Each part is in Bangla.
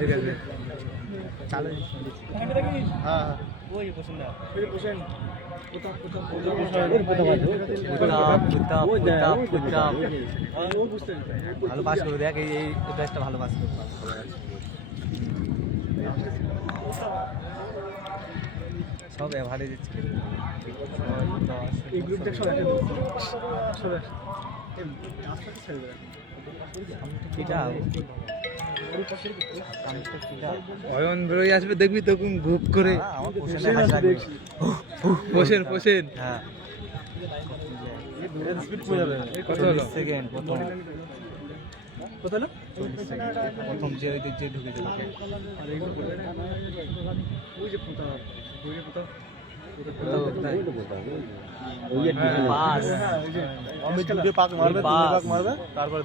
ঠিক আছে চালু হ্যাঁ ওই পছন্দ ভালো পাস করবে দেখ এই একটা ভালো পাস করবে সব এভারেজ এই গ্রুপটা সব অয়ন বেরোয় আসবে দেখবি তখন গ্রুপ করে পোষেন হ্যাঁ কত হলো সেকেন্ড কত হলো প্রথম যে ঢুকে গেল ওই যে ফটো তারপর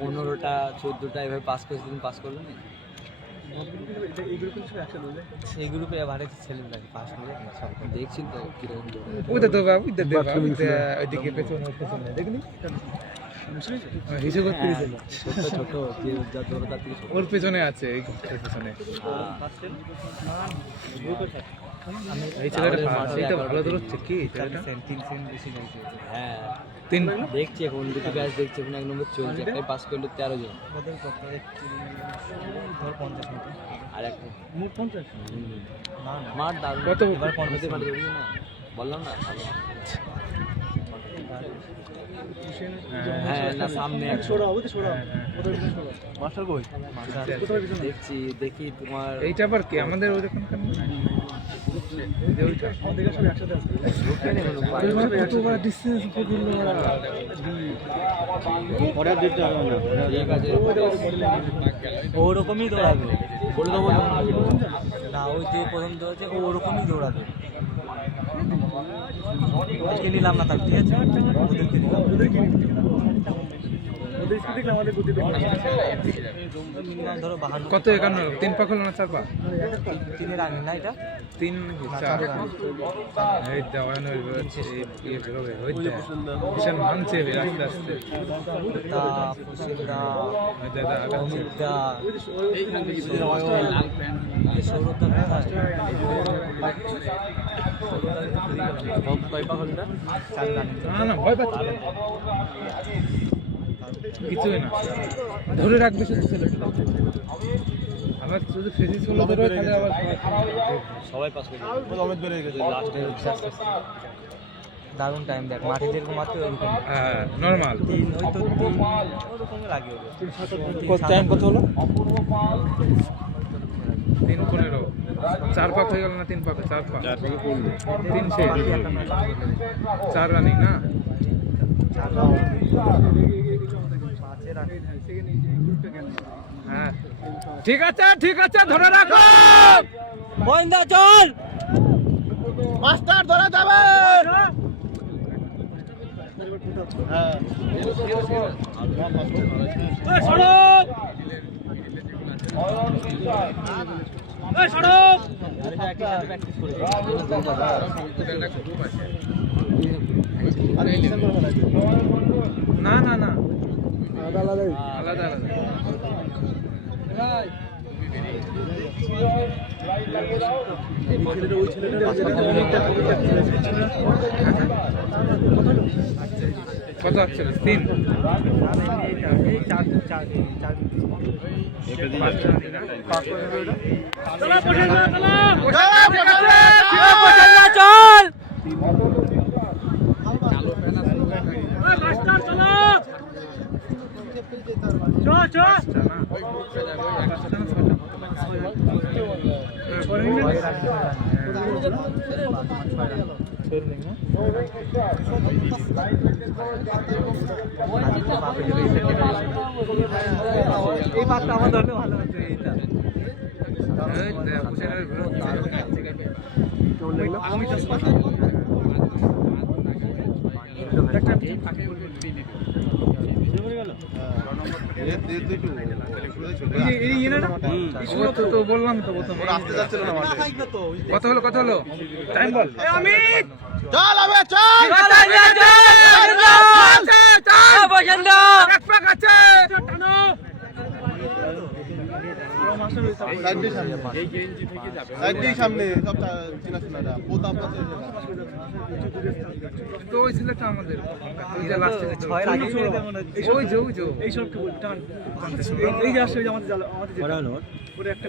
15টা 14টা এভাবে পাস করেছিলেন পাস করলেন সেই গ্রুপে এবারে ছেলে লাগে পাস করে দেখছি তো কিরকম ওইদিকে পেছনে দেখলি হিসেব ছোট ওর পেছনে আছে পেছনে এই ছেলেটা ভালো দৌড়চ্ছে কি হ্যাঁ তিন দেখছি এখন দুটো ব্যাচ দেখছি এখন 1 নম্বর চলছে একটাই পাস করলো 13 জন আর একটা মোট 50 মাঠ দারুণ কত এবার 50 মাঠ দৌড়ি না বললাম না হ্যাঁ না সামনে মাস্টার কই দেখছি দেখি তোমার এইটা আবার কি আমাদের ওই রকম কেন যে ওইটা আমাদের সব একসাথে আছে কতবার ডিসটেন্স করলো অর্ডার দিতে হবে না এই কাজে ওরকমই দৌড়াবে বলে দেবো না ওই যে প্রথম দৌড়াচ্ছে ওরকমই দৌড়াবে আজকে নিলাম না তার ঠিক আছে ওদেরকে কত 51 3 পা হলো না 4 পা 3 এর আগে না এটা 3 4 এই দাওয়ানো এই বেরোবে হইতে মিশন মানছে আস্তে আস্তে তা ফুসিদা দাদা অমিতা এই সৌরভদা কোথায় কয় পা হলো না 4 না না ভয় পাচ্ছে কিছুই না ধরে রাখবে শুধু ছেলেটা আমার শুধু ফিজিক্স হলো ধরে তাহলে আবার সবাই পাস করে অমিত বের হয়ে গেছে লাস্টে দারুণ টাইম দেখ মাঠে যেরকম মাত্র ওরকম হ্যাঁ নরমাল 3 ওই তো 3 ওরকম লাগে কত টাইম কত হলো 3:15 4 পাক হয়ে গেল না 3 পাকে 4 পাক 3 শেষ 4 রানিং না হ্যাঁ ঠিক আছে ধরে রাখো বইন্দা চল মাস্টার ধরে যাবে হ্যাঁ সড়ক এই সড়ক প্র্যাকটিস করে না না না আলাদা আলাদা কত আছে 3 এই পাতটা আমার ধরলে ভালো হতো এইটা আমি তো বললাম তো কত হলো টাইম বল চল হবে চল সামনে সব চেনাশোনাটা তো ওই ছেলেটা আমাদের ওই যে লাস্টে ওই যে এইসব এই যে আসছে আমাদের একটা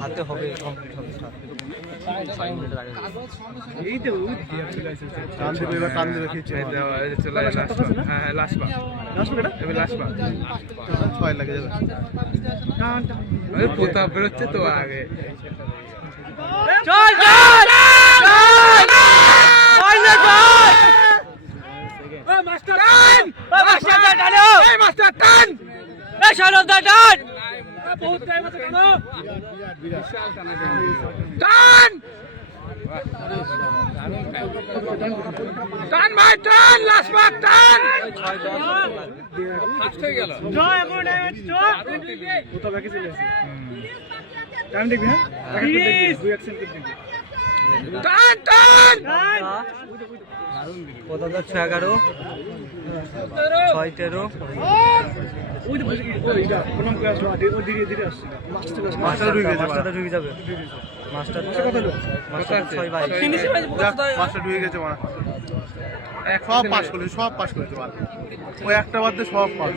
হাতে হবে কমপ্লিট হবে এই তো টান দেবে খেয়েছে হ্যাঁ লাস্টবার ছয় লাগে যাবে পোতা বেরোচ্ছে তো আগে টাইম দেখবি হ্যাঁ কত 11 6-13 মাস্টার ঢুকে যাবে মাস্টার ঢুকে গেছে সব পাস করেছে ওই একটা বাদ দিয়ে সব পাস